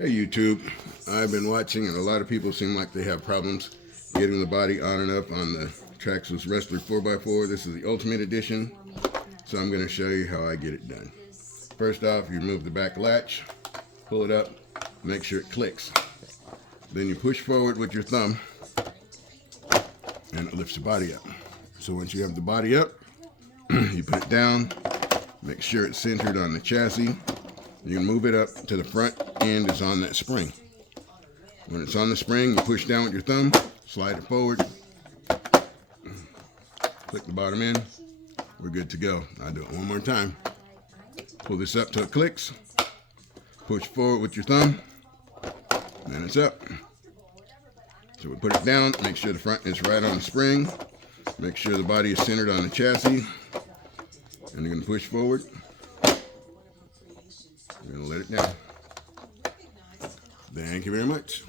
Hey YouTube, I've been watching and a lot of people seem like they have problems getting the body on and up on the Traxxas Rustler 4x4. This is the Ultimate Edition, so I'm going to show you how I get it done. First off, you remove the back latch, pull it up, make sure it clicks. Then you push forward with your thumb and it lifts the body up. So once you have the body up, you put it down, make sure it's centered on the chassis. You can move it up to the front end is on that spring. When it's on the spring, you push down with your thumb, slide it forward, click the bottom in, we're good to go. I'll do it one more time. Pull this up till it clicks, push forward with your thumb, and then it's up. So we put it down, make sure the front is right on the spring, make sure the body is centered on the chassis, and you're going to push forward. We're going to let it down. Thank you very much.